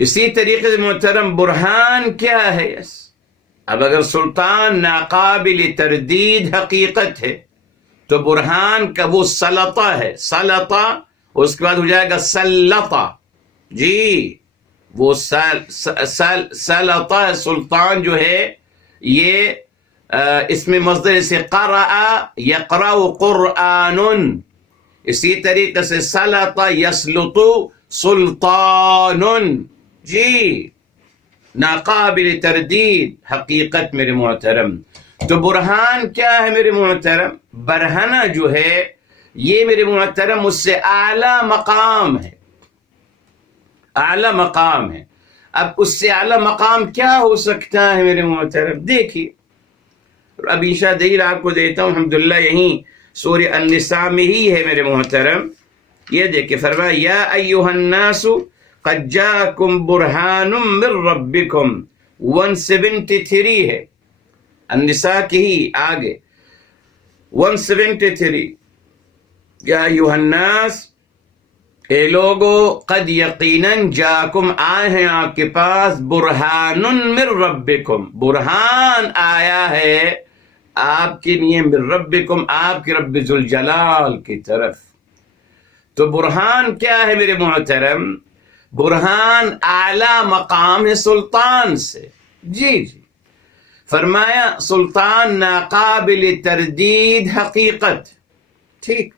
اسی طریقے سے محترم برہان کیا ہے؟ اب اگر سلطان ناقابل تردید حقیقت ہے تو برہان کا وہ سلطہ ہے، سلطہ، اس کے بعد ہو جائے گا سلطہ، جی وہ سلطہ سلطان جو ہے یہ اس میں مصدر سے قرأ یقرأ قرآن، اسی طریقے سے سلطہ یسلط سلطان، جی ناقابل تردید حقیقت میرے محترم۔ تو برہان کیا ہے میرے محترم؟ برہنہ جو ہے یہ میرے محترم اس سے اعلیٰ مقام ہے، اعلیٰ مقام ہے۔ اب اس سے اعلیٰ مقام کیا ہو سکتا ہے میرے محترم؟ دیکھیے اب انشاء دلیل آپ کو دیتا ہوں، الحمدللہ یہیں سورہ النساء میں ہی ہے میرے محترم۔ یہ دیکھیں فرمایا یا ایھا الناس قد جاءکم برہان من ربکم، 173 ہے النساء کی ہی آگے 173، یا ایھا الناس اے لوگو قد یقیناً جاکم آئے ہیں آپ کے پاس برہان من ربکم، برہان آیا ہے آپ کے لیے من ربکم، آپ کے رب ذوالجلال کی طرف۔ تو برہان کیا ہے میرے محترم؟ برہان اعلیٰ مقام ہے سلطان سے، جی جی فرمایا سلطان ناقابل تردید حقیقت، ٹھیک،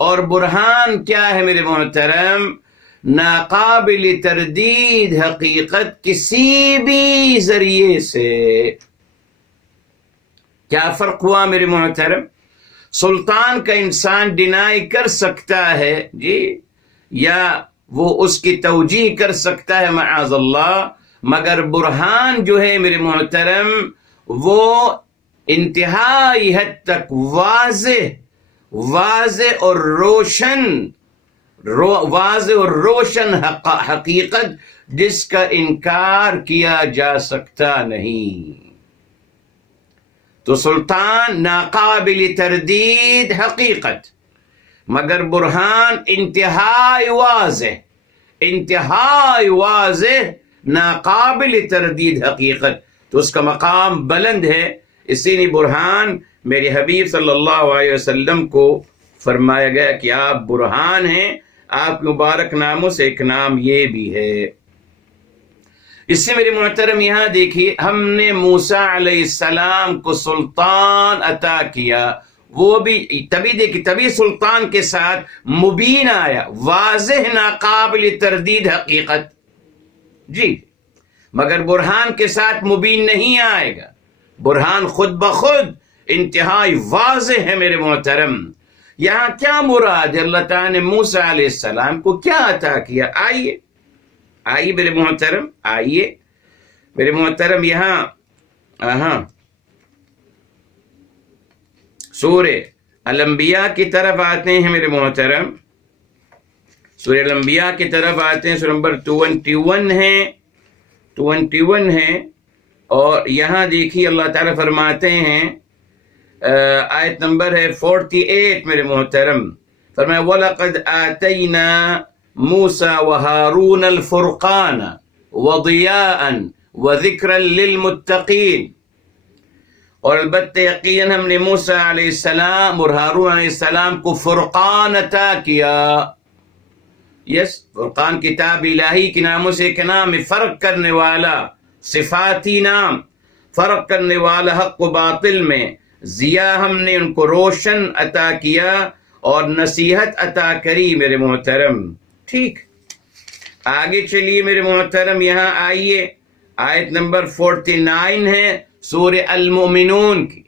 اور برہان کیا ہے میرے محترم؟ ناقابل تردید حقیقت کسی بھی ذریعے سے۔ کیا فرق ہوا میرے محترم؟ سلطان کا انسان ڈینائی کر سکتا ہے، جی، یا وہ اس کی توجیہ کر سکتا ہے معاذ اللہ، مگر برہان جو ہے میرے محترم وہ انتہائی حد تک واضح اور روشن حقیقت جس کا انکار کیا جا سکتا نہیں۔ تو سلطان ناقابل تردید حقیقت، مگر برہان انتہائی واضح ناقابل تردید حقیقت، تو اس کا مقام بلند ہے۔ اسی لیے برہان میرے حبیب صلی اللہ علیہ وسلم کو فرمایا گیا کہ آپ برہان ہیں، آپ کے مبارک ناموں سے ایک نام یہ بھی ہے۔ اس سے میرے محترم یہاں دیکھیے ہم نے موسیٰ علیہ السلام کو سلطان عطا کیا، وہ بھی تبھی سلطان کے ساتھ مبین آیا، واضح ناقابل تردید حقیقت، جی، مگر برہان کے ساتھ مبین نہیں آئے گا، برہان خود بخود انتہائی واضح ہے میرے محترم۔ یہاں کیا مراد ہے؟ اللہ تعالیٰ نے موسیٰ علیہ السلام کو کیا عطا کیا؟ آئیے میرے محترم، آئیے میرے محترم یہاں سورہ الانبیاء کی طرف آتے ہیں میرے محترم، سورہ الانبیاء کی طرف آتے ہیں، سورہ نمبر 21 ہے، اور یہاں دیکھیے اللہ تعالیٰ فرماتے ہیں، آیت نمبر ہے 48 میرے محترم، فرمایا وَلَقَدْ آتَيْنَا مُوسَى وَهَارُونَ الْفُرْقَانَ وَضِيَاءً وَذِكْرًا لِلْمُتَّقِينَ، اور البتہ یقیناً ہم نے موسیٰ علیہ السلام اور ہارون علیہ السلام کو فرقان عطا کیا۔ فرقان کتاب الہی کے ناموں سے ایک نام ہے، فرق کرنے والا، صفاتی نام، فرق کرنے والا حق و باطل میں، ضیاء ہم نے ان کو روشن عطا کیا اور نصیحت عطا کری میرے محترم، ٹھیک۔ آگے چلیے میرے محترم، یہاں آئیے، آیت نمبر 49 ہے سورہ المؤمنون کی،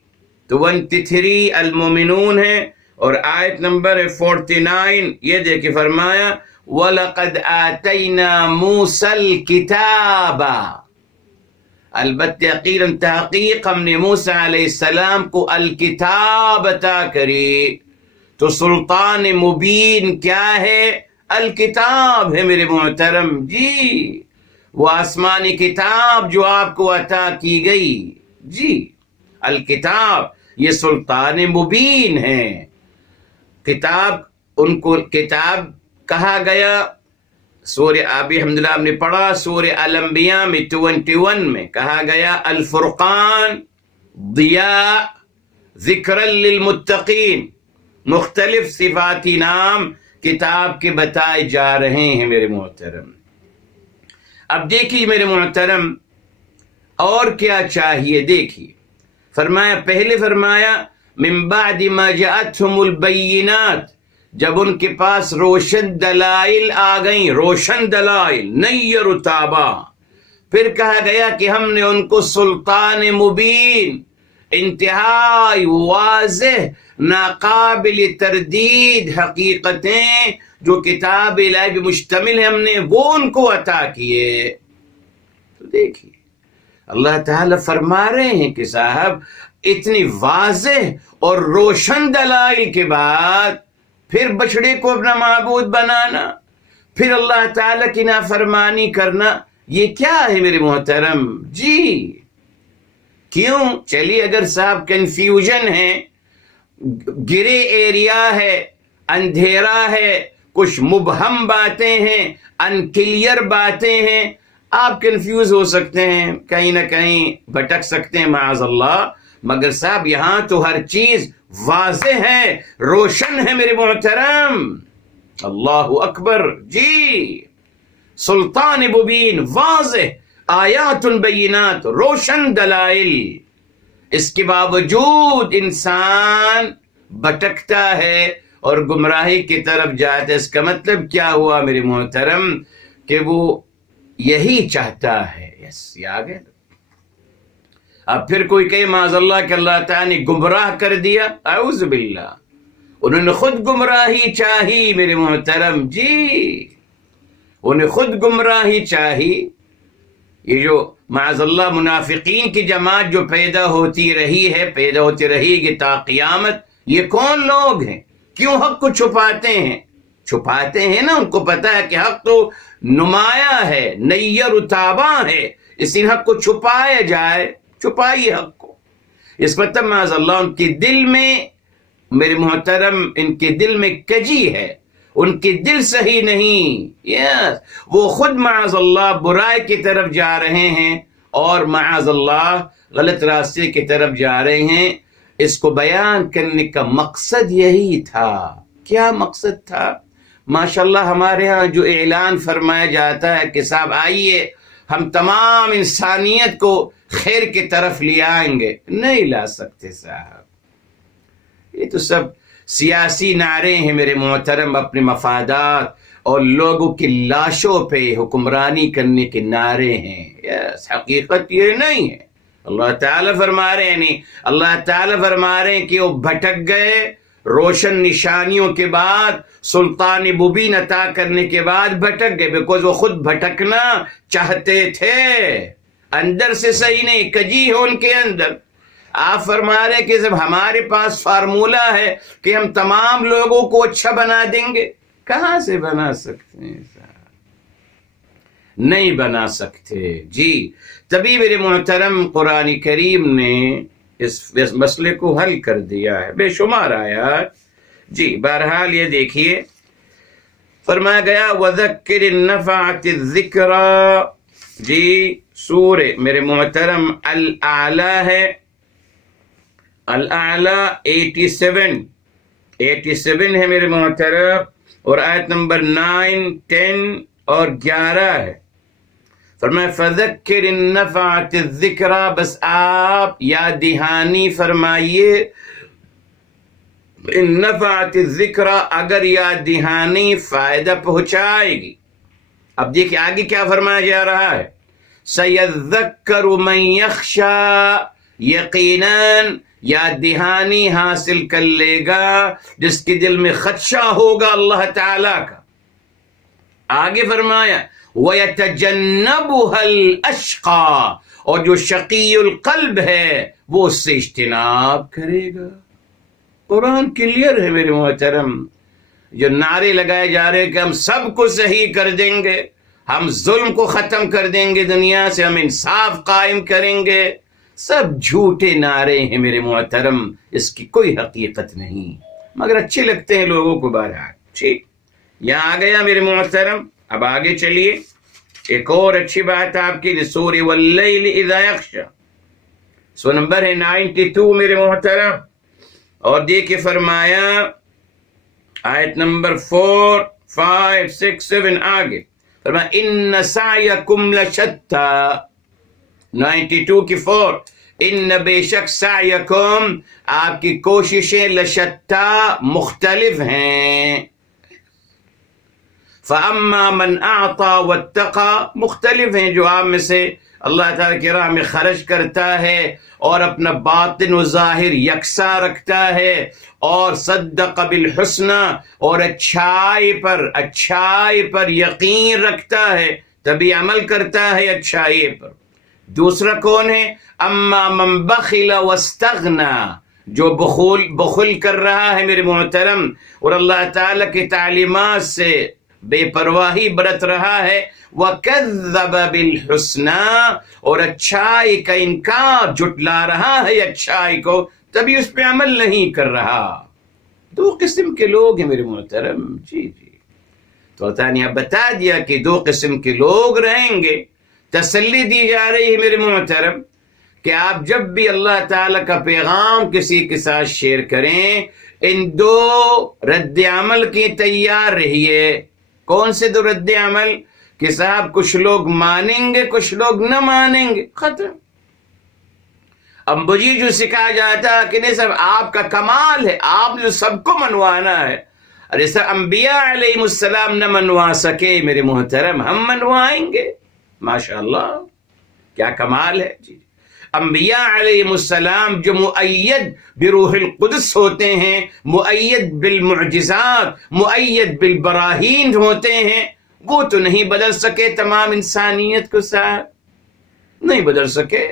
تو 23 المؤمنون ہے اور آیت نمبر 49، یہ دیکھیں فرمایا وَلَقَدْ آتَيْنَا مُوسَى الْكِتَابَ، البتہ یقیناً تحقیق ہم نے موسیٰ علیہ السلام کو الکتاب عطا کری۔ تو سلطان مبین کیا ہے؟ الکتاب ہے میرے محترم، جی، وہ آسمانی کتاب جو آپ کو عطا کی گئی، جی، الکتاب، یہ سلطان مبین ہے۔ کتاب ان کو کتاب کہا گیا، سورہ ابھی الحمدللہ ہم نے پڑھا، سورہ الانبیاء میں 21 میں کہا گیا الفرقان ضیاء ذکرا للمتقین، مختلف صفاتی نام کتاب کے بتائے جا رہے ہیں میرے محترم۔ اب دیکھیے میرے محترم اور کیا چاہیے، دیکھیے فرمایا، پہلے فرمایا من بعد ما جاءتهم البینات، جب ان کے پاس روشن دلائل آ گئیں، روشن دلائل نیر و تابا، پھر کہا گیا کہ ہم نے ان کو سلطان مبین، انتہائی واضح ناقابل تردید حقیقتیں جو کتاب الہی پہ مشتمل ہے، ہم نے وہ ان کو عطا کیے۔ تو دیکھیے اللہ تعالیٰ فرما رہے ہیں کہ صاحب اتنی واضح اور روشن دلائل کے بعد پھر بچڑے کو اپنا معبود بنانا، پھر اللہ تعالیٰ کی نافرمانی کرنا، یہ کیا ہے میرے محترم؟ جی کیوں؟ چلیے اگر صاحب کنفیوژن ہے، گرے ایریا ہے، اندھیرا ہے، کچھ مبہم باتیں ہیں، انکلیئر باتیں ہیں، آپ کنفیوز ہو سکتے ہیں، کہیں نہ کہیں بھٹک سکتے ہیں معاذ اللہ، مگر صاحب یہاں تو ہر چیز واضح ہے، روشن ہے میرے محترم۔ اللہ اکبر، جی سلطان مبین، واضح آیات بینات، روشن دلائل، اس کے باوجود انسان بھٹکتا ہے اور گمراہی کی طرف جاتا ہے۔ اس کا مطلب کیا ہوا میرے محترم؟ کہ وہ یہی چاہتا ہے، یس یہ آ گئے۔ اب پھر کوئی کہے معاذ اللہ کہ اللہ تعالیٰ نے گمراہ کر دیا، اعوذ باللہ، انہوں نے خود گمراہی چاہی میرے محترم، جی انہیں خود گمراہی چاہی۔ یہ جو معاذ اللہ منافقین کی جماعت جو پیدا ہوتی رہی ہے، پیدا ہوتی رہے گی تا قیامت، یہ کون لوگ ہیں؟ کیوں حق کو چھپاتے ہیں؟ چھپاتے ہیں نا، ان کو پتا ہے کہ حق تو نمایاں ہے، نیر و تاباں ہے، اس حق کو چھپایا جائے، چھپائیے حق کو۔ اس مطلب معاذ اللہ ان کے دل میں میرے محترم، ان کے دل میں کجی ہے، ان کے دل صحیح نہیں، یس وہ خود معاذ اللہ برائی کی طرف جا رہے ہیں اور معاذ اللہ غلط راستے کی طرف جا رہے ہیں۔ اس کو بیان کرنے کا مقصد یہی تھا۔ کیا مقصد تھا؟ ماشاءاللہ ہمارے ہاں جو اعلان فرمایا جاتا ہے کہ صاحب آئیے ہم تمام انسانیت کو خیر کی طرف لے آئیں گے، نہیں لا سکتے صاحب، یہ تو سب سیاسی نعرے ہیں میرے محترم، اپنے مفادات اور لوگوں کی لاشوں پہ حکمرانی کرنے کے نعرے ہیں، یس حقیقت یہ نہیں ہے۔ اللہ تعالیٰ فرما رہے ہیں، نہیں اللہ تعالیٰ فرما رہے ہیں کہ وہ بھٹک گئے، روشن نشانیوں کے بعد، سلطان مبین عطا کرنے کے بعد بھٹک گئے، بیکوز وہ خود بھٹکنا چاہتے تھے، اندر سے صحیح نہیں، کجی ہے ان کے اندر۔ آپ فرما رہے کہ جب ہمارے پاس فارمولہ ہے کہ ہم تمام لوگوں کو اچھا بنا دیں گے، کہاں سے بنا سکتے ہیں صاحب؟ نہیں بنا سکتے، جی تبھی میرے محترم قرآن کریم نے اس مسئلے کو حل کر دیا ہے، بے شمار آیات۔ جی بہرحال یہ دیکھیے فرمایا گیا وَذَكِّرِ النَّفَعَتِ الذِّكْرَى، جی سورہ میرے محترم الاعلیٰ ہے، الاعلیٰ 87 ہے میرے محترم، اور آیت نمبر 9، 10 اور 11 ہے۔ فرمایا فَذَكِّرِ النَّفَعَتِ الذِّكْرَى، بس آپ یاد دہانی فرمائیے، النَّفَعَتِ الذِّكْرَى، اگر یاد دہانی فائدہ پہنچائے گی۔ اب دیکھیں آگے کیا فرمایا جا رہا ہے، سَيَذَّكَّرُ مَن يَخْشَىٰ، یقیناً یاد دہانی حاصل کر لے گا جس کے دل میں خدشہ ہوگا اللہ تعالیٰ کا۔ آگے فرمایا وَيَتَجَنَّبُهَا الْأَشْقَى، اور جو شقی القلب ہے وہ اس سے اجتناب کرے گا۔ قرآن کلیئر ہے میرے محترم، جو نعرے لگائے جا رہے کہ ہم سب کو صحیح کر دیں گے، ہم ظلم کو ختم کر دیں گے دنیا سے، ہم انصاف قائم کریں گے، سب جھوٹے نعرے ہیں میرے محترم، اس کی کوئی حقیقت نہیں، مگر اچھے لگتے ہیں لوگوں کو۔ بہرحال ٹھیک، یہاں آ گیا میرے محترم اب آگے چلیے، ایک اور اچھی بات آپ کی، سورہ واللیل اذا یغشی، سو نمبر ہے 92 میرے محترم، اور دیکھیں فرمایا آیت نمبر 4 5 6 7 آگے فرمایا ان سعیکم لشتی، 92 کی 4، ان بے شک سعیکم آپ کی کوششیں لشتی مختلف ہیں، فَأَمَّا مَنْ أَعْطَى وَاتَّقَى مختلف ہیں جو آپ میں سے اللہ تعالیٰ کی راہ میں خرچ کرتا ہے اور اپنا باطن و ظاہر یکساں رکھتا ہے، اور صدق بالحسنى اور اچھائی پر یقین رکھتا ہے، تبھی عمل کرتا ہے اچھائی پر۔ دوسرا کون ہے؟ اما من بخل واستغنى، جو بخل کر رہا ہے میرے محترم اور اللہ تعالیٰ کی تعلیمات سے بے پرواہی برت رہا ہے، وَكَذَّبَ بِالْحُسْنَى اور اچھائی کا انکار جٹلا رہا ہے اچھائی کو، تبھی اس پہ عمل نہیں کر رہا۔ دو قسم کے لوگ ہیں میرے محترم، جی تو اللہ نے بتا دیا کہ دو قسم کے لوگ رہیں گے۔ تسلی دی جا رہی ہے میرے محترم کہ آپ جب بھی اللہ تعالیٰ کا پیغام کسی کے ساتھ شیئر کریں، ان دو رد عمل کی تیار رہیے۔ کون سے دو رد عمل؟ کہ صاحب کچھ لوگ مانیں گے، کچھ لوگ نہ مانیں گے، ختم۔ اب مجھے جو سکھایا جاتا کہ نہیں صاحب آپ کا کمال ہے، آپ جو سب کو منوانا ہے، ارے سر انبیاء علیہ السلام نہ منوا سکے میرے محترم، ہم منوائیں گے، ماشاءاللہ کیا کمال ہے جی۔ انبیاء علیہ السلام جو مؤید بروح القدس ہوتے ہیں، مؤید بالمعجزات، مؤید بالبراہین ہوتے ہیں، وہ تو نہیں بدل سکے تمام انسانیت کو، صاحب نہیں بدل سکے۔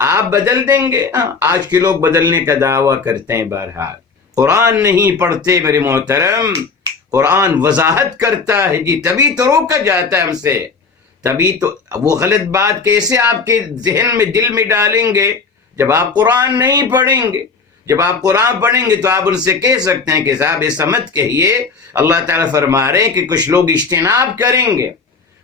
آپ بدل دیں گے؟ آج کے لوگ بدلنے کا دعویٰ کرتے ہیں، بہرحال قرآن نہیں پڑھتے میرے محترم، قرآن وضاحت کرتا ہے جی، تبھی تو روکا جاتا ہے ہم سے، تبھی تو وہ غلط بات کیسے آپ کے ذہن میں دل میں ڈالیں گے جب آپ قرآن نہیں پڑھیں گے۔ جب آپ قرآن پڑھیں گے تو آپ ان سے کہہ سکتے ہیں کہ صاحب ایسا مت کہیے، اللہ تعالیٰ فرما رہے ہیں کہ کچھ لوگ اجتناب کریں گے،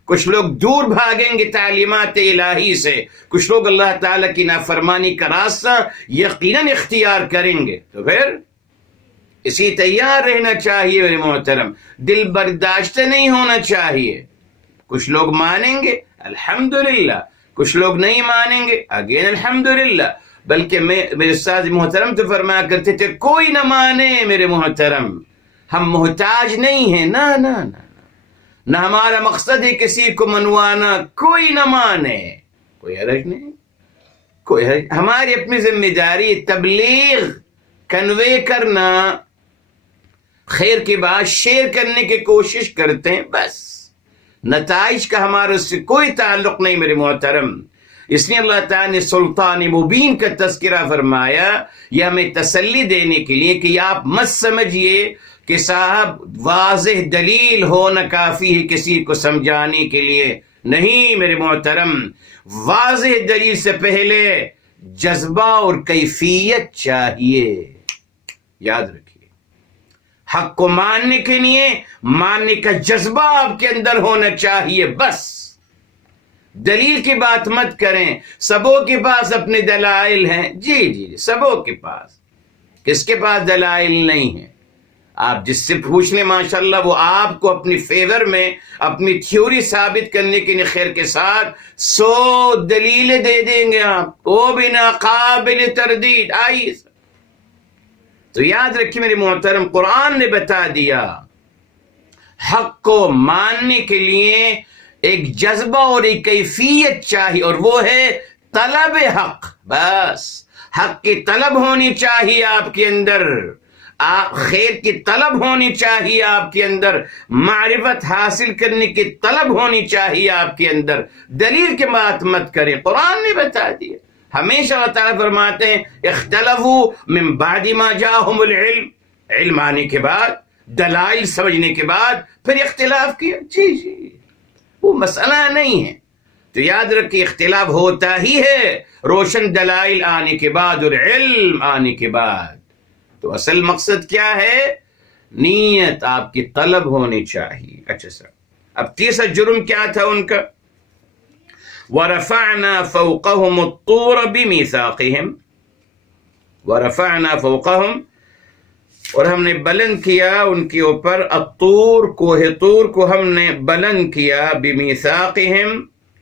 کچھ لوگ دور بھاگیں گے تعلیمات الہی سے، کچھ لوگ اللہ تعالیٰ کی نافرمانی کا راستہ یقیناً اختیار کریں گے، تو پھر اسی تیار رہنا چاہیے میرے محترم، دل برداشتہ نہیں ہونا چاہیے۔ کچھ لوگ مانیں گے الحمدللہ، کچھ لوگ نہیں مانیں گے اگین الحمدللہ، بلکہ میرے استاد محترم تو فرمایا کرتے تھے کوئی نہ مانے میرے محترم، ہم محتاج نہیں ہیں، نہ نہ نہ نہ ہمارا مقصد ہے کسی کو منوانا، کوئی نہ مانے، کوئی حرج نہیں، کوئی حرج، ہماری اپنی ذمہ داری تبلیغ، کنوے کرنا، خیر کی بات شیئر کرنے کی کوشش کرتے ہیں، بس نتائج کا ہمارے اس سے کوئی تعلق نہیں میرے محترم۔ اس لیے اللہ تعالیٰ نے سلطان مبین کا تذکرہ فرمایا، یہ ہمیں تسلی دینے کے لیے کہ آپ مت سمجھیے کہ صاحب واضح دلیل ہونا کافی ہے کسی کو سمجھانے کے لیے، نہیں میرے محترم، واضح دلیل سے پہلے جذبہ اور کیفیت چاہیے، یاد رکھیے۔ حق کو ماننے کے لیے ماننے کا جذبہ آپ کے اندر ہونا چاہیے، بس دلیل کی بات مت کریں۔ سبوں کے پاس اپنے دلائل ہیں، جی سبوں کے پاس، کس کے پاس دلائل نہیں ہیں؟ آپ جس سے پوچھ لیں ماشاءاللہ وہ آپ کو اپنی فیور میں اپنی تھیوری ثابت کرنے کے لیے خیر کے ساتھ 100 دلیلیں دے دیں گے، آپ وہ بھی ناقابل تردید۔ آئیے تو یاد رکھیے میرے محترم، قرآن نے بتا دیا حق کو ماننے کے لیے ایک جذبہ اور ایک کیفیت چاہیے، اور وہ ہے طلب حق، بس حق کی طلب ہونی چاہیے آپ کے اندر، خیر کی طلب ہونی چاہیے آپ کے اندر، معرفت حاصل کرنے کی طلب ہونی چاہیے آپ کے اندر، دلیل کی بات مت کریں، قرآن نے بتا دیا۔ ہمیشہ اللہ تعالیٰ فرماتے ہیں اختلفوا من بعد ما جاءهم العلم، علم آنے کے بعد، دلائل سمجھنے کے بعد پھر اختلاف کیا، جی وہ مسئلہ نہیں ہے، تو یاد رکھیں اختلاف ہوتا ہی ہے روشن دلائل آنے کے بعد اور علم آنے کے بعد۔ تو اصل مقصد کیا ہے؟ نیت آپ کی طلب ہونی چاہیے۔ اچھا سر اب تیسرا جرم کیا تھا ان کا؟ وَرَفَعْنَا فَوْقَهُمُ الطُّورَ بِمِيثَاقِهِمْ، وَرَفَعْنَا فَوْقَهُمْ، اور ہم نے بلند کیا ان کے اوپر، الطور، کوہ طور کو ہم نے بلند کیا، بِمِيثَاقِهِمْ،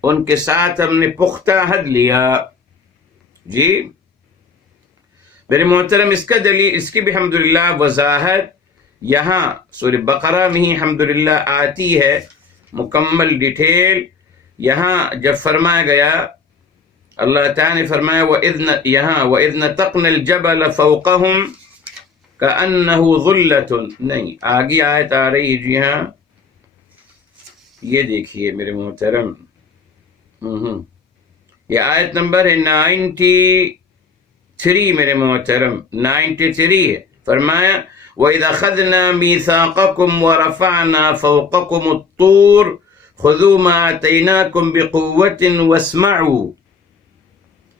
ان کے ساتھ ہم نے پختہ عہد لیا. جی میرے محترم، اس کا دلیل، اس کی بھی الحمدللہ وضاحت یہاں سورہ بقرہ میں ہی الحمدللہ آتی ہے، مکمل ڈیٹیل. یہاں جب فرمایا گیا، اللہ تعالیٰ نے فرمایا وَإِذْ نَتَقْنَا الْجَبَلَ فَوْقَهُمْ كَأَنَّهُ ظُلَّةٌ، نہیں آگے آیت آ رہی ہے. جی ہاں یہ دیکھیے میرے محترم، یہ آیت نمبر ہے 93 میرے محترم، 93 ہے. فرمایا وَإِذْ أَخَذْنَا مِيثَاقَكُمْ وَرَفَعْنَا فَوْقَكُمُ الطُّورَ خُذُوا مَا آتَيْنَاكُمْ بِقُوَّةٍ وَاسْمَعُوا.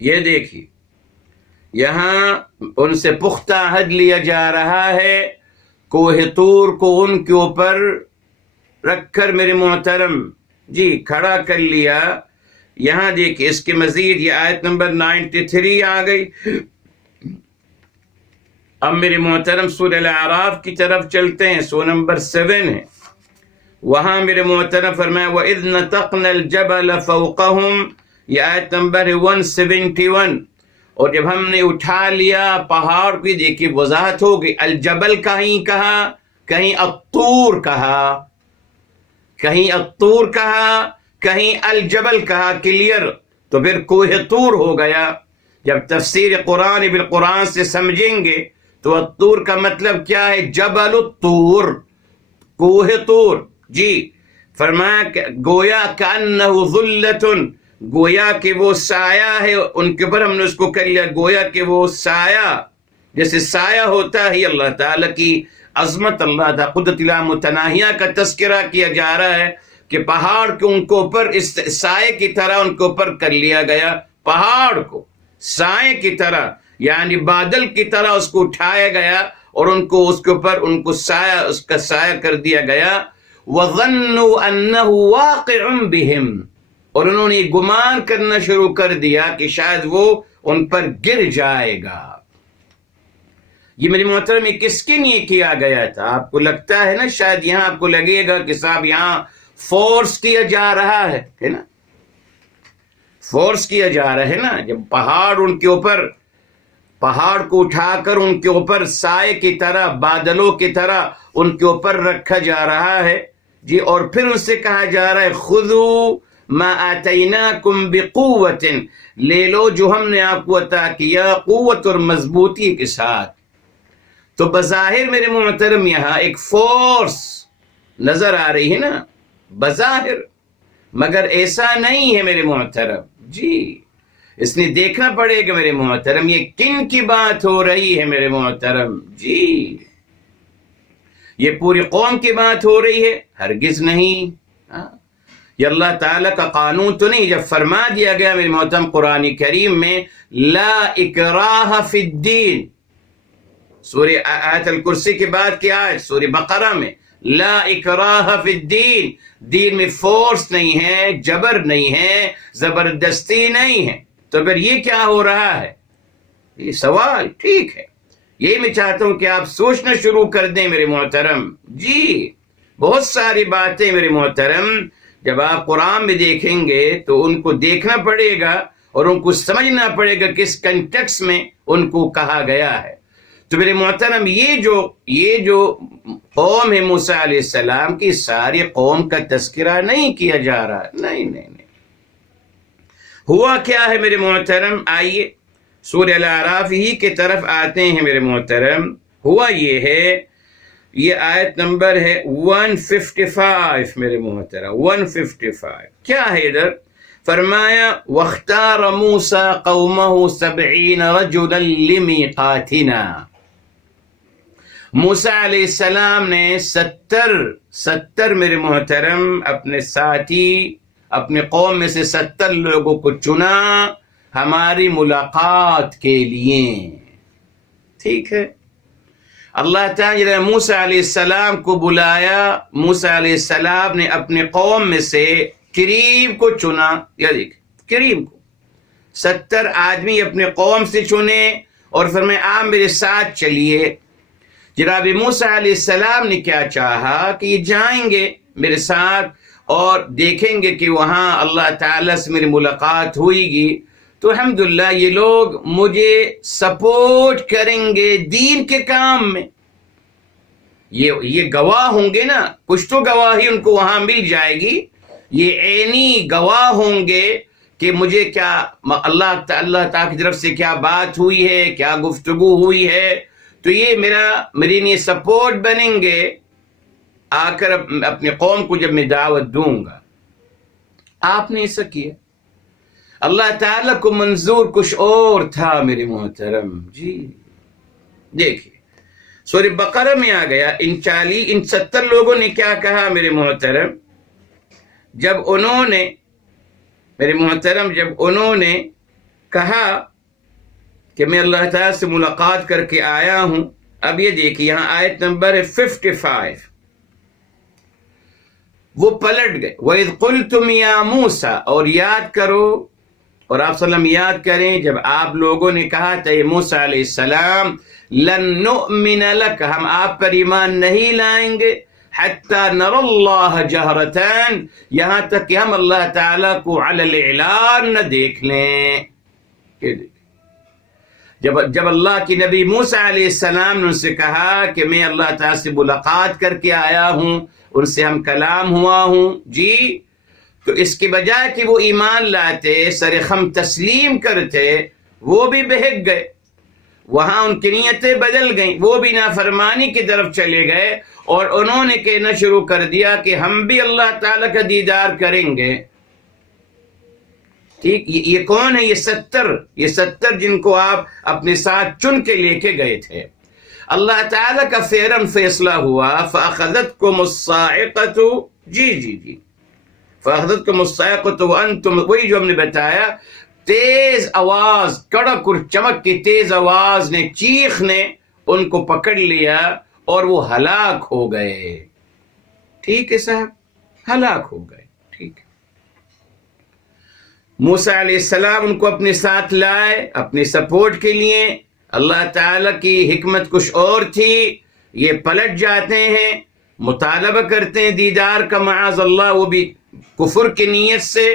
یہ دیکھیے یہاں ان سے پختہ عہد لیا جا رہا ہے، کوہ طور کو ان کے اوپر رکھ کر میرے محترم جی کھڑا کر لیا. یہاں دیکھیے اس کے مزید یہ آیت نمبر 93 آ گئی. اب میرے محترم سورہ الاعراف کی طرف چلتے ہیں، سورہ نمبر 7 ہے. وہاں میرے محترم فرمایا وَإِذْ نَتَقْنَا الْجَبَلَ فَوْقَهُمْ، یہ آیت نمبر 171. اور جب ہم نے اٹھا لیا پہاڑ کی، دیکھیے وضاحت ہو گئی، الجبل کہیں کہا، کہیں الطور کہا، کہیں الطور کہا، کہیں الجبل کہا، کلیئر. تو پھر کوہ طور ہو گیا. جب تفسیر قرآن بالقرآن سے سمجھیں گے تو الطور کا مطلب کیا ہے؟ جبل الطور، کوہ طور. جی فرمایا کہ گویا کأنہ ظلۃ، گویا کہ وہ سایہ ہے ان کے اوپر، ہم نے اس کو کر لیا گویا کہ وہ سایہ، جیسے سایہ ہوتا ہے. اللہ تعالیٰ کی عظمت، اللہ تعالیٰ قدرت لامتناہیہ کا تذکرہ کیا جا رہا ہے کہ پہاڑ کو ان کو اوپر اس سائے کی طرح ان کو اوپر کر لیا گیا. پہاڑ کو سائے کی طرح یعنی بادل کی طرح اس کو اٹھایا گیا اور ان کو اس کے اوپر ان کو سایہ، اس کا سایہ کر دیا گیا. وَظَنُّوا أَنَّهُ وَاقِعٌ بِهِمْ، اور انہوں نے گمان کرنا شروع کر دیا کہ شاید وہ ان پر گر جائے گا. یہ میری محترم یہ کس کے لیے کیا گیا تھا؟ آپ کو لگتا ہے نا، شاید یہاں آپ کو لگے گا کہ صاحب یہاں فورس کیا جا رہا ہے نا، فورس کیا جا رہا ہے نا. جب پہاڑ ان کے اوپر، پہاڑ کو اٹھا کر ان کے اوپر سائے کی طرح، بادلوں کی طرح ان کے اوپر رکھا جا رہا ہے جی. اور پھر ان سے کہا جا رہا ہے خذوا ما آتیناکم بقوت، لے لو جو ہم نے آپ کو عطا کیا قوت اور مضبوطی کے ساتھ. تو بظاہر میرے محترم یہاں ایک فورس نظر آ رہی ہے نا بظاہر، مگر ایسا نہیں ہے میرے محترم جی. اس نے دیکھنا پڑے گا میرے محترم یہ کن کی بات ہو رہی ہے میرے محترم جی. یہ پوری قوم کی بات ہو رہی ہے؟ ہرگز نہیں. یہ اللہ تعالیٰ کا قانون تو نہیں. جب فرما دیا گیا میرے محترم قرآن کریم میں لا اکراہ فی الدین، سورہ آیت الکرسی کے بعد کی آیت سورہ بقرہ میں لا اکراہ فی الدین، دین میں فورس نہیں ہے، جبر نہیں ہے، زبردستی نہیں ہے. تو پھر یہ کیا ہو رہا ہے؟ یہ سوال ٹھیک ہے، یہی میں چاہتا ہوں کہ آپ سوچنا شروع کر دیں میرے محترم جی. بہت ساری باتیں میرے محترم جب آپ قرآن میں دیکھیں گے تو ان کو دیکھنا پڑے گا اور ان کو سمجھنا پڑے گا کس کنٹیکس میں ان کو کہا گیا ہے. تو میرے محترم یہ جو قوم ہے موسیٰ علیہ السلام کی، ساری قوم کا تذکرہ نہیں کیا جا رہا. نہیں. ہوا کیا ہے میرے محترم؟ آئیے سورہ الاعراف ہی کی طرف آتے ہیں میرے محترم. ہوا یہ ہے، یہ آیت نمبر ہے 155 میرے محترم، 155. کیا ہے ادھر؟ فرمایا وَاخْتَارَ مُوسَىٰ قَوْمَهُ 70 رَجُلًا لِمِيقَاتِنَا، موسیٰ علیہ السلام نے 70 میرے محترم اپنے ساتھی، اپنے قوم میں سے 70 لوگوں کو چنا ہماری ملاقات کے لیے. ٹھیک ہے. اللہ تعالیٰ نے موسیٰ علیہ السلام کو بلایا. موسیٰ علیہ السلام نے اپنے قوم میں سے قریب کو چنا. یا دیکھ قریب کو 70 آدمی اپنے قوم سے چنے اور فرمایا آپ میرے ساتھ چلیے. جناب موسیٰ علیہ السلام نے کیا چاہا کہ یہ جائیں گے میرے ساتھ اور دیکھیں گے کہ وہاں اللہ تعالیٰ سے میری ملاقات ہوئے گی تو الحمدللہ یہ لوگ مجھے سپورٹ کریں گے دین کے کام میں. یہ گواہ ہوں گے نا, کچھ تو گواہی ان کو وہاں مل جائے گی. یہ عینی گواہ ہوں گے کہ مجھے کیا اللہ تعالیٰ کی طرف سے کیا بات ہوئی ہے, کیا گفتگو ہوئی ہے, تو یہ میرے لیے سپورٹ بنیں گے آ کر اپنے قوم کو جب میں دعوت دوں گا. آپ نے ایسا کیا. اللہ تعالیٰ کو منظور کچھ اور تھا میرے محترم. جی دیکھیے سورہ بقرہ میں آ گیا. ان 70 لوگوں نے کیا کہا میرے محترم, جب انہوں نے کہا کہ میں اللہ تعالیٰ سے ملاقات کر کے آیا ہوں. اب یہ دیکھیے یہاں آیت نمبر 55, وہ پلٹ گئے. وَإِذْ قُلْتُمْ يَا مُوسَىٰ, اور یاد کرو اور آپ صلی اللہ علیہ وسلم یاد کریں جب آپ لوگوں نے کہا تھا اے موسیٰ علیہ السلام لَن نُؤْمِنَ لَكَ, ہم آپ پر ایمان نہیں لائیں گے حَتَّى نَرَى اللَّهَ جَهْرَةً, یہاں تک کہ ہم اللہ تعالیٰ کو علی الاعلان نہ دیکھ لیں. جب اللہ کی نبی موسیٰ علیہ السلام نے ان سے کہا کہ میں اللہ تعالیٰ سے ملاقات کر کے آیا ہوں, ان سے ہم کلام ہوا ہوں, جی تو اس کے بجائے کہ وہ ایمان لاتے سر خم تسلیم کرتے, وہ بھی بہک گئے. وہاں ان کی نیتیں بدل گئیں, وہ بھی نافرمانی کی طرف چلے گئے اور انہوں نے کہنا شروع کر دیا کہ ہم بھی اللہ تعالیٰ کا دیدار کریں گے. ٹھیک, یہ کون ہے؟ یہ 70 جن کو آپ اپنے ساتھ چن کے لے کے گئے تھے. اللہ تعالیٰ کا فوراً فیصلہ ہوا. فَأَخَذَتْكُمُ الصَّاعِقَةُ, جی فَأَخَذَتْكُمُ الصَّاعِقَةُ وَأَنْتُمْ, وہی جو ہم نے بتایا, تیز آواز, کڑک اور چمک کی تیز آواز نے, چیخ نے ان کو پکڑ لیا اور وہ ہلاک ہو گئے. ٹھیک ہے صاحب, ہلاک ہو گئے. ٹھیک ہے. موسیٰ علیہ السلام ان کو اپنے ساتھ لائے اپنے سپورٹ کے لیے. اللہ تعالیٰ کی حکمت کچھ اور تھی. یہ پلٹ جاتے ہیں, مطالبہ کرتے ہیں دیدار کا, معاذ اللہ وہ بھی کفر کی نیت سے,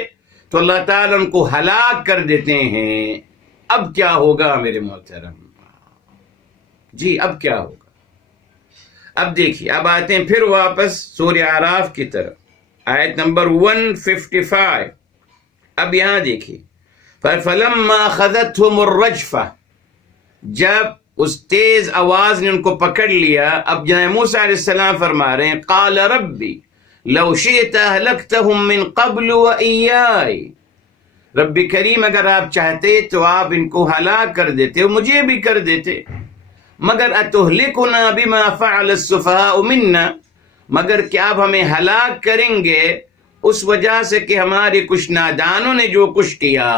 تو اللہ تعالیٰ ان کو ہلاک کر دیتے ہیں. اب کیا ہوگا میرے محترم؟ جی اب کیا ہوگا؟ اب دیکھیے, اب آتے ہیں پھر واپس سورہ اعراف کی طرف, آیت نمبر 155. اب یہاں دیکھیے, فَلَمَّا أَخَذَتْهُمُ الرَّجْفَةُ, جب اس تیز آواز نے ان کو پکڑ لیا. اب جناب موسیٰ علیہ السلام فرما رہے ہیں, قَالَ رَبِّ لَوْ شِئْتَ أَهْلَكْتَهُمْ مِنْ قَبْلُ وَإِيَّايَ, رب کریم اگر آپ چاہتے تو آپ ان کو ہلاک کر دیتے, مجھے بھی کر دیتے. مگر أَتُهْلِكُنَا بِمَا فَعَلَ السُّفَهَاءُ مِنَّا, مگر کیا آپ ہمیں ہلاک کریں گے اس وجہ سے کہ ہمارے کچھ نادانوں نے جو کچھ کیا.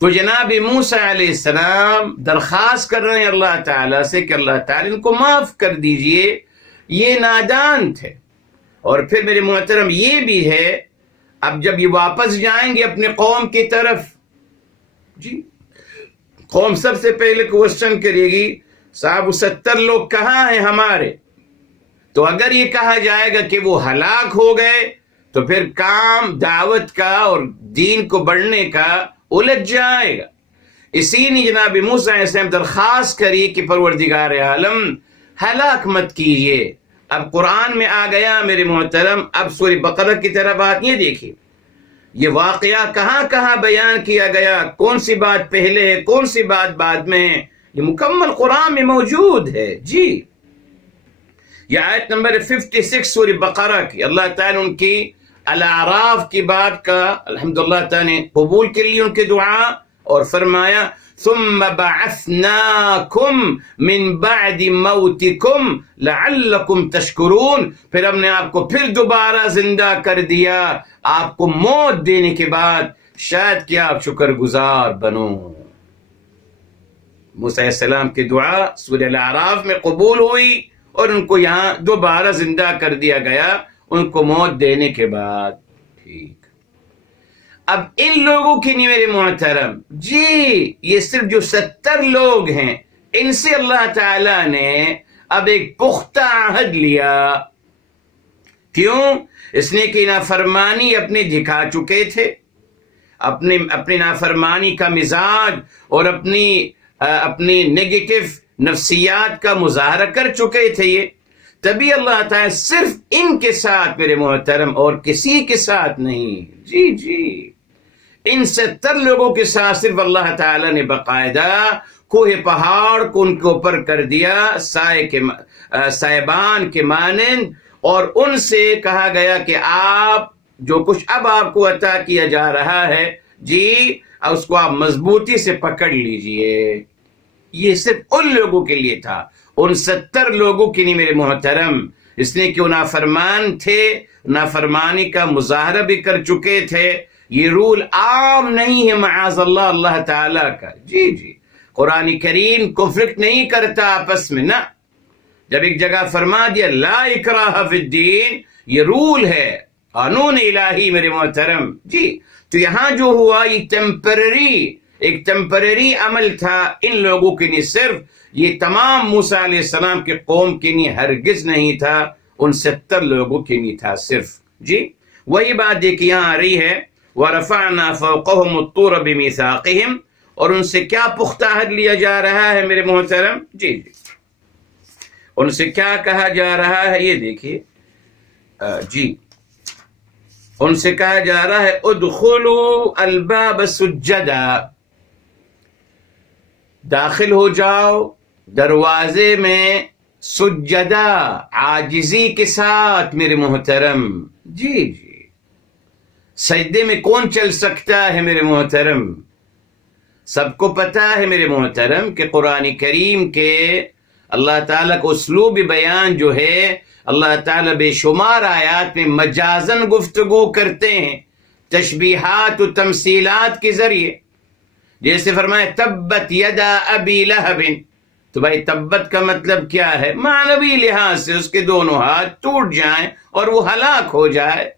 تو جناب موسیٰ علیہ السلام درخواست کر رہے ہیں اللہ تعالیٰ سے کہ اللہ تعالیٰ ان کو معاف کر دیجئے, یہ نادان تھے. اور پھر میرے محترم یہ بھی ہے, اب جب یہ واپس جائیں گے اپنے قوم کی طرف, جی قوم سب سے پہلے کوشچن کرے گی, صاحب وہ 70 لوگ کہاں ہیں ہمارے؟ تو اگر یہ کہا جائے گا کہ وہ ہلاک ہو گئے تو پھر کام دعوت کا اور دین کو بڑھنے کا الجھ جائے گا. اسی نے جناب موسیٰ علیہ السلام درخواست کری کہ پروردگار عالم ہلاک مت کیجیے. اب قرآن میں آ گیا میرے محترم, اب سورہ بقرہ کی طرح بات یہ دیکھیے, یہ واقعہ کہاں کہاں بیان کیا گیا, کون سی بات پہلے ہے کون سی بات بعد میں ہے, یہ مکمل قرآن میں موجود ہے. جی یہ آیت نمبر 56 سورہ بقرہ کی, اللہ تعالیٰ ان کی الاعراف کی بات کا الحمدللہ تعالیٰ نے قبول کے لیے ان کی دعا, اور فرمایا ثم بعثناکم من بعد موتکم لعلکم تشکرون, پھر ہم نے آپ کو پھر دوبارہ زندہ کر دیا آپ کو موت دینے کے بعد, شاید کہ آپ شکر گزار بنو. موسیٰ علیہ السلام کی دعا سورہ الاعراف میں قبول ہوئی اور ان کو یہاں دوبارہ زندہ کر دیا گیا ان کو موت دینے کے بعد. ٹھیک. اب ان لوگوں کی نہیں میرے محترم جی، یہ صرف جو 70 لوگ ہیں ان سے اللہ تعالی نے اب ایک پختہ عہد لیا. کیوں؟ اس نے کہ نافرمانی اپنے دکھا چکے تھے، اپنی نافرمانی کا مزاج اور اپنی نیگیٹو نفسیات کا مظاہرہ کر چکے تھے یہ. تبھی اللہ تعالیٰ صرف ان کے ساتھ میرے محترم اور کسی کے ساتھ نہیں، جی ان 70 لوگوں کے ساتھ صرف اللہ تعالیٰ نے باقاعدہ کوہ پہاڑ کو ان کے اوپر کر دیا سائبان کے مانند، اور ان سے کہا گیا کہ آپ جو کچھ اب آپ کو عطا کیا جا رہا ہے جی اس کو آپ مضبوطی سے پکڑ لیجئے. یہ صرف ان لوگوں کے لیے تھا، ان 70 لوگوں کے لیے میرے محترم، اس نے کہ وہ نافرمان تھے، نافرمانی کا مظاہرہ بھی کر چکے تھے. یہ رول عام نہیں ہے معاذ اللہ اللہ تعالیٰ کا. جی قرآن کریم کنفلکٹ نہیں کرتا آپس میں نا. جب ایک جگہ فرما دیا لا اکراہ فی الدین، یہ رول ہے، قانون الہی میرے محترم جی. تو یہاں جو ہوا یہ ایک ٹیمپرری عمل تھا ان لوگوں کے لیے، صرف یہ تمام موسیٰ علیہ السلام کے قوم کے لیے ہرگز نہیں تھا، ان 70 لوگوں کے لیے تھا صرف. جی وہی بات دیکھیے یہاں آ رہی ہے وَرَفَعْنَا فَوْقَهُمُ الطُّورَ بِمِيثَاقِهِمْ، اور ان سے کیا پختہ عہد لیا جا رہا ہے میرے محترم جی ان سے کیا کہا جا رہا ہے یہ دیکھیے جی. ان سے کہا جا رہا ہے ادخلوا الباب سجدا، داخل ہو جاؤ دروازے میں سجدہ، عاجزی کے ساتھ میرے محترم. جی سجدے میں کون چل سکتا ہے میرے محترم؟ سب کو پتا ہے میرے محترم کہ قرآن کریم کے اللہ تعالیٰ کا اسلوب بیان جو ہے، اللہ تعالیٰ بے شمار آیات میں مجازن گفتگو کرتے ہیں، تشبیہات و تمثیلات کے ذریعے. جیسے فرمائے تبت یدا ابی لہب، تو بھائی تبت کا مطلب کیا ہے؟ معنوی لحاظ سے اس کے دونوں ہاتھ ٹوٹ جائیں اور وہ ہلاک ہو جائے،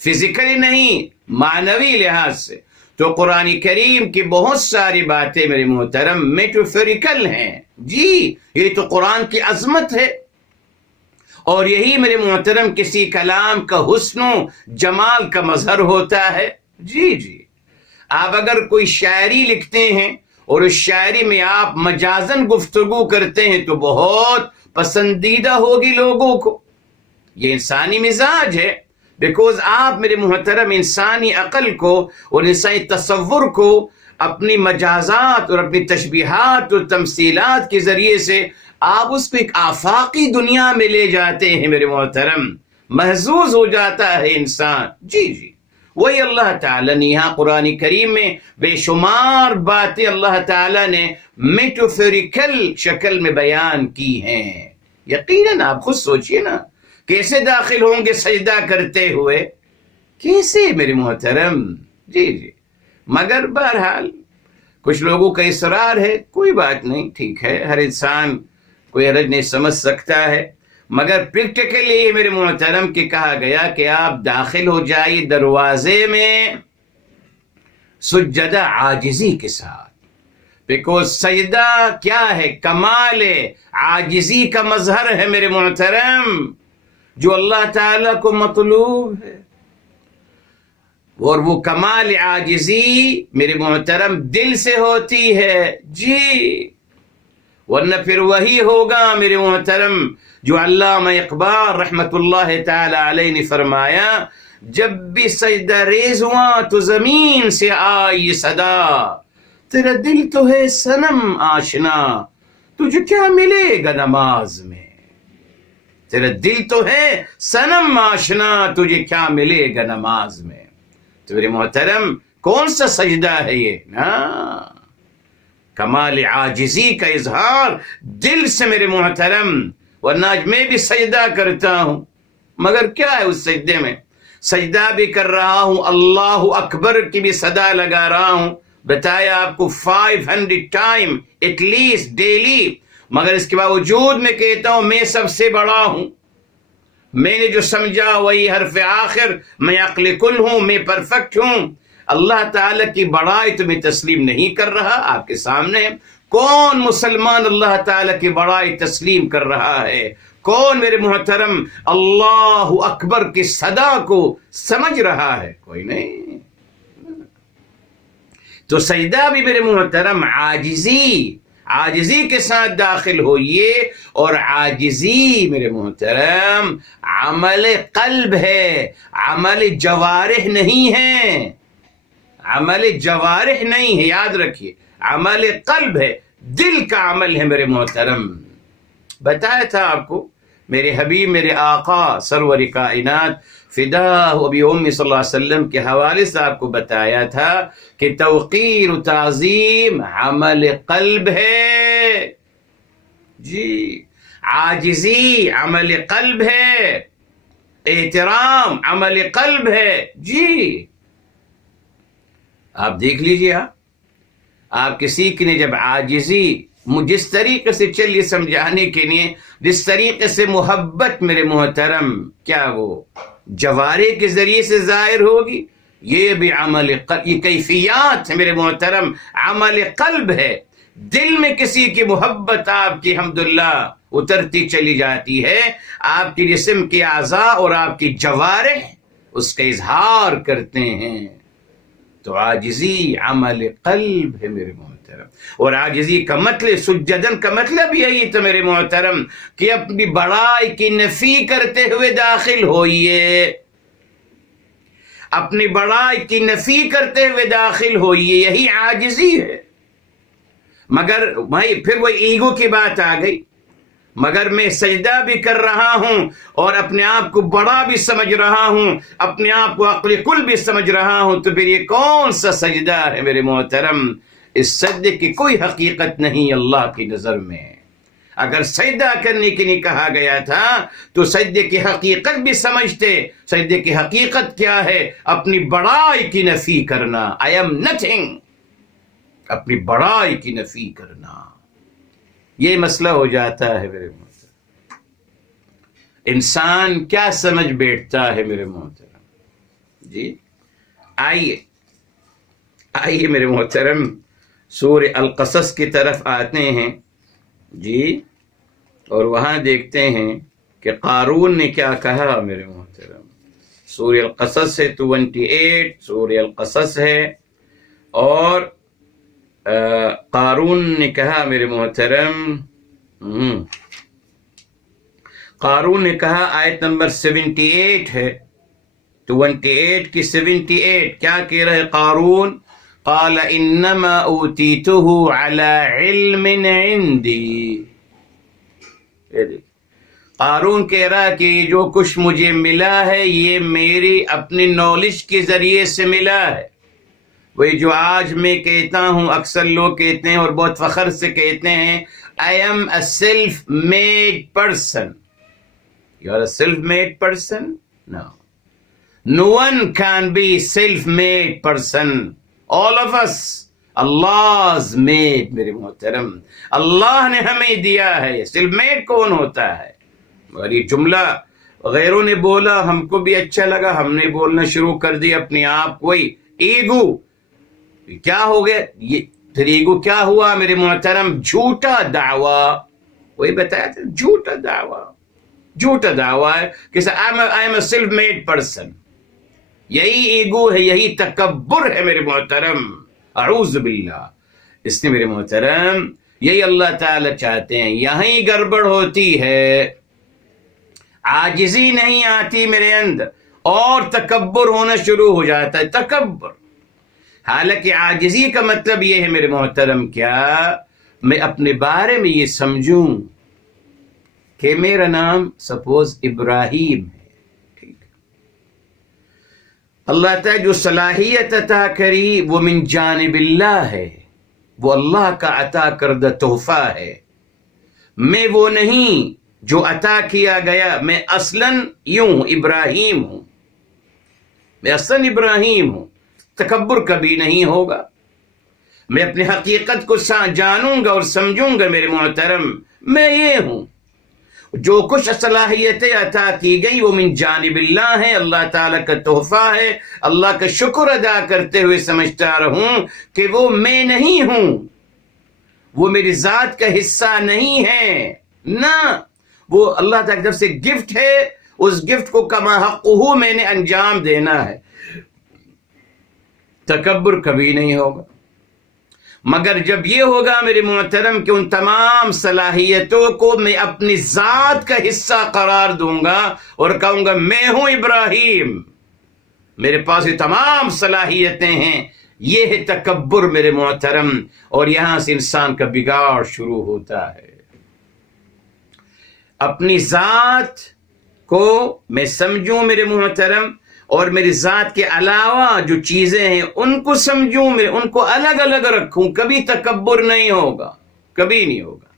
فزیکلی نہیں معنوی لحاظ سے. تو قرآن کریم کی بہت ساری باتیں میرے محترم میٹافوریکل ہیں. جی یہ تو قرآن کی عظمت ہے، اور یہی میرے محترم کسی کلام کا حسن و جمال کا مظہر ہوتا ہے. جی آپ اگر کوئی شاعری لکھتے ہیں اور اس شاعری میں آپ مجازن گفتگو کرتے ہیں تو بہت پسندیدہ ہوگی لوگوں کو. یہ انسانی مزاج ہے، بیکوز آپ میرے محترم انسانی عقل کو اور انسانی تصور کو اپنی مجازات اور اپنی تشبیہات اور تمثیلات کے ذریعے سے آپ اس کو ایک آفاقی دنیا میں لے جاتے ہیں میرے محترم، محظوظ ہو جاتا ہے انسان. جی وہی اللہ تعالیٰ نے یہاں قرآن کریم میں بے شمار باتیں اللہ تعالیٰ نے میٹافوریکل شکل میں بیان کی ہیں. یقیناً آپ خود سوچئے نا کیسے داخل ہوں گے سجدہ کرتے ہوئے، کیسے میرے محترم. جی مگر بہرحال کچھ لوگوں کا اصرار ہے، کوئی بات نہیں، ٹھیک ہے، ہر انسان کوئی حرج نہیں سمجھ سکتا ہے. مگر پریکٹیکلی یہ میرے محترم کہ کہا گیا کہ آپ داخل ہو جائیے دروازے میں سجدہ عاجزی کے ساتھ، بیکوز سجدہ کیا ہے؟ کمال عاجزی کا مظہر ہے میرے محترم، جو اللہ تعالیٰ کو مطلوب ہے. اور وہ کمال عاجزی میرے محترم دل سے ہوتی ہے. جی ورنہ پھر وہی ہوگا میرے محترم جو علامہ اقبال رحمت اللہ تعالی علیہ نے فرمایا، جب بھی سجدہ ریز ہوا تو زمین سے آئی صدا، تیرا دل تو ہے صنم آشنا، تجھے کیا ملے گا نماز میں. تیرا دل تو ہے صنم آشنا، تجھے کیا ملے گا نماز میں. تو میرے محترم کون سا سجدہ ہے یہ نا؟ کمال عاجزی کا اظہار دل سے میرے محترم. ورنہ آج میں بھی سجدہ کرتا ہوں، مگر کیا ہے اس سجدے میں؟ سجدہ بھی کر رہا ہوں، اللہ اکبر کی بھی صدا لگا رہا ہوں، بتایا آپ کو 500 ٹائم ایٹ لیسٹ ڈیلی، مگر اس کے باوجود میں کہتا ہوں میں سب سے بڑا ہوں، میں نے جو سمجھا وہی حرف آخر، میں عقل کل ہوں، میں پرفیکٹ ہوں۔ اللہ تعالیٰ کی بڑائی تو میں تسلیم نہیں کر رہا۔ آپ کے سامنے کون مسلمان اللہ تعالیٰ کی بڑائی تسلیم کر رہا ہے؟ کون میرے محترم اللہ اکبر کی صدا کو سمجھ رہا ہے؟ کوئی نہیں۔ تو سجدہ بھی میرے محترم عاجزی کے ساتھ داخل ہوئیے، اور عاجزی میرے محترم عمل قلب ہے، عمل جوارح نہیں ہے، عمل جوارح نہیں ہے، یاد رکھیے، عمل قلب ہے، دل کا عمل ہے میرے محترم۔ بتایا تھا آپ کو میرے حبیب میرے آقا سرور کائنات فداہ ابی امی صلی اللہ علیہ وسلم کے حوالے سے آپ کو بتایا تھا کہ توقیر و تعظیم عمل قلب ہے، جی، عاجزی عمل قلب ہے، احترام عمل قلب ہے، جی۔ آپ دیکھ لیجئے، آپ کسی کی نے جب عاجزی جس طریقے سے چلیے سمجھانے کے لیے، جس طریقے سے محبت میرے محترم کیا وہ جوارے کے ذریعے سے ظاہر ہوگی، یہ بھی عمل قلب، یہ کیفیات ہے میرے محترم، عمل قلب ہے۔ دل میں کسی کی محبت آپ کی الحمدللہ اترتی چلی جاتی ہے، آپ کی جسم کے اعضاء اور آپ کی جوارح اس کا اظہار کرتے ہیں۔ تو عاجزی عمل قلب ہے میرے محترم، اور عاجزی کا مطلب سجدن کا مطلب یہی تو میرے محترم کہ اپنی بڑائی کی نفی کرتے ہوئے داخل ہوئیے، اپنی بڑائی کی نفی کرتے ہوئے داخل ہوئیے، یہی عاجزی ہے۔ مگر بھائی پھر وہ ایگو کی بات آ گئی، مگر میں سجدہ بھی کر رہا ہوں اور اپنے آپ کو بڑا بھی سمجھ رہا ہوں، اپنے آپ کو عقل کل بھی سمجھ رہا ہوں، تو پھر یہ کون سا سجدہ ہے میرے محترم؟ اس سجدے کی کوئی حقیقت نہیں اللہ کی نظر میں۔ اگر سجدہ کرنے کے لیے کہا گیا تھا تو سجدے کی حقیقت بھی سمجھتے۔ سجدے کی حقیقت کیا ہے؟ اپنی بڑائی کی نفی کرنا، I am nothing، اپنی بڑائی کی نفی کرنا، یہ مسئلہ ہو جاتا ہے میرے محترم۔ انسان کیا سمجھ بیٹھتا ہے میرے محترم؟ جی آئیے میرے محترم سورہ القصص کی طرف آتے ہیں، جی، اور وہاں دیکھتے ہیں کہ قارون نے کیا کہا میرے محترم۔ سورہ القصص ہے 28، سورہ القصص ہے، اور قارون نے کہا میرے محترم، قارون نے کہا، آیت نمبر 78 ہے، 28 کی 78، کیا کہہ رہے قارون؟ قال انما اوتیتہ علی علم عندی۔ قارون کہہ رہا کہ جو کچھ مجھے ملا ہے یہ میری اپنی نالج کے ذریعے سے ملا ہے۔ وہی جو آج میں کہتا ہوں، اکثر لوگ کہتے ہیں اور بہت فخر سے کہتے ہیں، I am a self-made person. You are a self-made person? No. No one can be self-made person. All of us, Allah's made میرے محترم، اللہ نے ہمیں دیا ہے۔ self-made کون ہوتا ہے؟ اور یہ جملہ غیروں نے بولا، ہم کو بھی اچھا لگا، ہم نے بولنا شروع کر دیا اپنے آپ، وہی ایگو کیا ہو گیا؟ یہ پھر ایگو کیا ہوا میرے محترم؟ جھوٹا دعویٰ، وہی بتایا تھا، جھوٹا دعویٰ ہے کہ I am a self-made person۔ یہی ایگو ہے، یہی تکبر ہے میرے محترم، اعوذ باللہ۔ اس نے میرے محترم یہی اللہ تعالی چاہتے ہیں، یہیں گڑبڑ ہوتی ہے، عاجزی نہیں آتی میرے اندر اور تکبر ہونا شروع ہو جاتا ہے، تکبر۔ حالانکہ عاجزی کا مطلب یہ ہے میرے محترم، کیا میں اپنے بارے میں یہ سمجھوں کہ میرا نام سپوز ابراہیم ہے، ٹھیک، اللہ تعالیٰ جو صلاحیت عطا کری وہ من جانب اللہ ہے، وہ اللہ کا عطا کردہ تحفہ ہے، میں وہ نہیں جو عطا کیا گیا، میں اصلاً یوں ابراہیم ہوں، میں اصلاً ابراہیم ہوں، تکبر کبھی نہیں ہوگا۔ میں اپنی حقیقت کو جانوں گا اور سمجھوں گا میرے محترم، میں یہ ہوں۔ جو کچھ صلاحیتیں عطا کی گئی وہ من جانب اللہ ہے، اللہ تعالیٰ کا تحفہ ہے۔ اللہ کا شکر ادا کرتے ہوئے سمجھتا رہوں کہ وہ میں نہیں ہوں، وہ میری ذات کا حصہ نہیں ہے، نہ، وہ اللہ تعالیٰ کی طرف سے گفٹ ہے، اس گفٹ کو کما حقہ میں نے انجام دینا ہے۔ تکبر کبھی نہیں ہوگا، مگر جب یہ ہوگا میرے محترم کہ ان تمام صلاحیتوں کو میں اپنی ذات کا حصہ قرار دوں گا اور کہوں گا میں ہوں ابراہیم، میرے پاس یہ تمام صلاحیتیں ہیں، یہ ہے تکبر میرے محترم، اور یہاں سے انسان کا بگاڑ شروع ہوتا ہے۔ اپنی ذات کو میں سمجھوں میرے محترم، اور میری ذات کے علاوہ جو چیزیں ہیں ان کو سمجھوں، میں ان کو الگ الگ رکھوں، کبھی تکبر نہیں ہوگا، کبھی نہیں ہوگا۔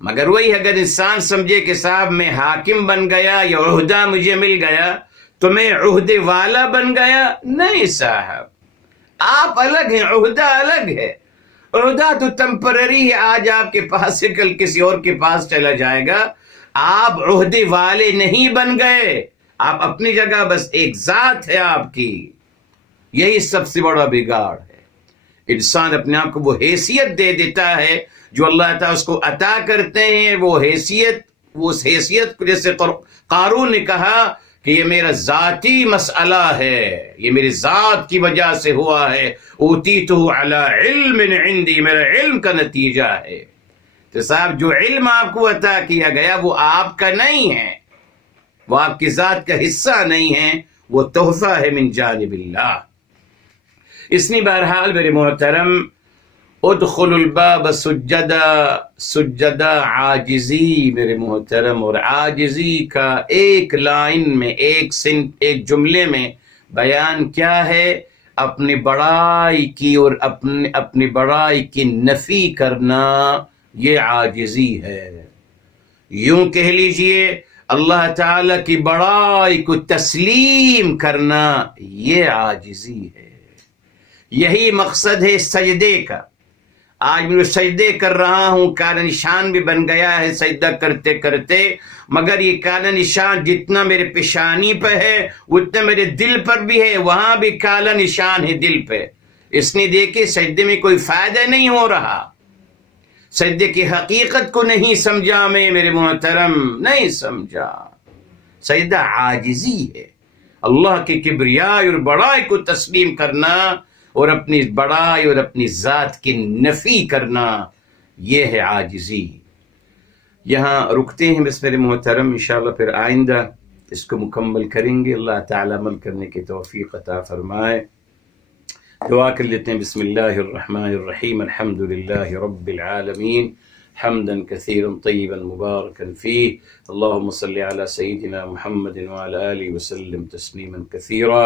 مگر وہی اگر انسان سمجھے کہ صاحب میں حاکم بن گیا یا عہدہ مجھے مل گیا تو میں عہدے والا بن گیا، نہیں صاحب، آپ الگ ہیں، عہدہ الگ ہے۔ عہدہ تو ٹیمپرری ہے، آج آپ کے پاس سے کل کسی اور کے پاس چلا جائے گا، آپ عہدے والے نہیں بن گئے، آپ اپنی جگہ بس ایک ذات ہے آپ کی۔ یہی سب سے بڑا بگاڑ ہے، انسان اپنے آپ کو وہ حیثیت دے دیتا ہے جو اللہ تعالیٰ اس کو عطا کرتے ہیں، وہ حیثیت، وہ اس حیثیت کو جیسے قارون نے کہا کہ یہ میرا ذاتی مسئلہ ہے، یہ میری ذات کی وجہ سے ہوا ہے، اوتیتہ علی علم عندی، میرا علم کا نتیجہ ہے۔ تو صاحب جو علم آپ کو عطا کیا گیا وہ آپ کا نہیں ہے، وہ آپ کی ذات کا حصہ نہیں ہے، وہ تحفہ ہے من جانب اللہ۔ اس نے بہرحال میرے محترم ادخل الباب سجدا، سجدا عاجزی میرے محترم، اور عاجزی کا ایک لائن میں، ایک جملے میں بیان کیا ہے؟ اپنی بڑائی کی اور اپنی بڑائی کی نفی کرنا، یہ عاجزی ہے۔ یوں کہہ لیجئے اللہ تعالی کی بڑائی کو تسلیم کرنا، یہ عاجزی ہے۔ یہی مقصد ہے سجدے کا۔ آج میں سجدے کر رہا ہوں، کالا نشان بھی بن گیا ہے سجدہ کرتے کرتے، مگر یہ کالا نشان جتنا میرے پیشانی پہ ہے اتنا میرے دل پر بھی ہے، وہاں بھی کالا نشان ہے دل پہ۔ اس نے دیکھے سجدے میں کوئی فائدہ نہیں ہو رہا، سجدے کی حقیقت کو نہیں سمجھا میں میرے محترم، نہیں سمجھا۔ سجدہ عاجزی ہے، اللہ کی کبریائی اور بڑائی کو تسلیم کرنا اور اپنی بڑائی اور اپنی ذات کی نفی کرنا، یہ ہے عاجزی۔ یہاں رکتے ہیں بس میرے محترم، انشاءاللہ پھر آئندہ اس کو مکمل کریں گے۔ اللہ تعالیٰ عمل کرنے کی توفیق عطا فرمائے۔ دعا کر لیتے ہیں۔ بسم اللہ الرحمن الرحیم، الحمد للہ رب العالمین، حمدا كثيرا طيبا مباركا فيه، اللهم صل على سيدنا محمد وعلى آله وسلم تسليما كثيرا،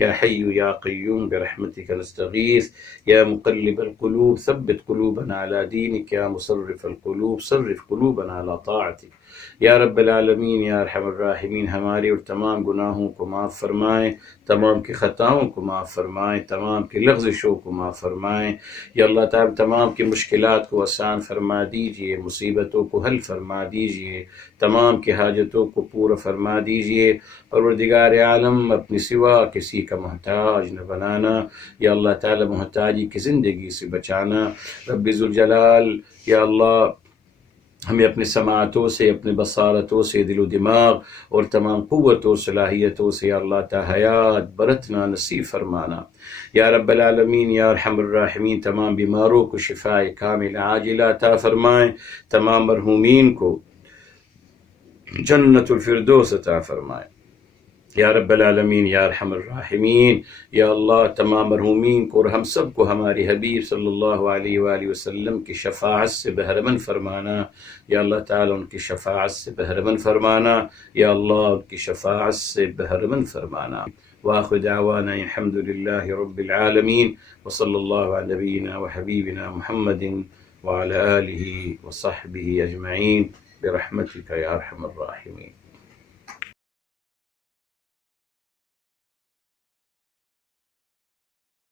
يا حي يا قيوم برحمتك نستغيث، يا مقلب القلوب ثبت قلوبنا على دينك، يا مصرف القلوب صرف قلوبنا على طاعتك، یا رب العالمین، یا ارحم الراحمین، ہمارے اور تمام گناہوں کو معاف فرمائیں، تمام کی خطاؤں کو معاف فرمائیں، تمام کی لغزشوں کو معاف فرمائیں۔ یا اللہ تعالیٰ تمام کی مشکلات کو آسان فرما دیجئے، مصیبتوں کو حل فرما دیجئے، تمام کی حاجتوں کو پورا فرما دیجئے۔ پروردگار عالم، اپنی سوا کسی کا محتاج نہ بنانا، یا اللہ تعالیٰ محتاجی کی زندگی سے بچانا۔ رب ذوالجلال، یا اللہ ہمیں اپنے سماعتوں سے، اپنے بصارتوں سے، دل و دماغ اور تمام قوتوں صلاحیتوں سے یا اللہ تا حیات برتنا نصیب فرمانا۔ یا رب العالمین، یا ارحم الراحمین، تمام بیماروں کو شفاء کامل عاجلہ عطا فرمائیں، تمام مرحومین کو جنت الفردوس عطا فرمائیں۔ یا رب العالمین، یا ارحم الراحمین، یا اللہ تمام مرحومین کو اور ہم سب کو ہماری حبیب صلی اللہ علیہ وآلہ وسلم کی شفاعت سے بہرمند فرمانا۔ یا اللہ تعالیٰ ان کی شفاعت سے بہرمند فرمانا، یا اللہ ان کی شفاعت سے بہرمند فرمانا۔ وآخر دعوانا الحمد للہ رب العالمین، وصلی اللہ علی نبینا وحبیبنا محمد وعلی آلہ وصحبہ اجمعین برحمتک یا ارحم الراحمین۔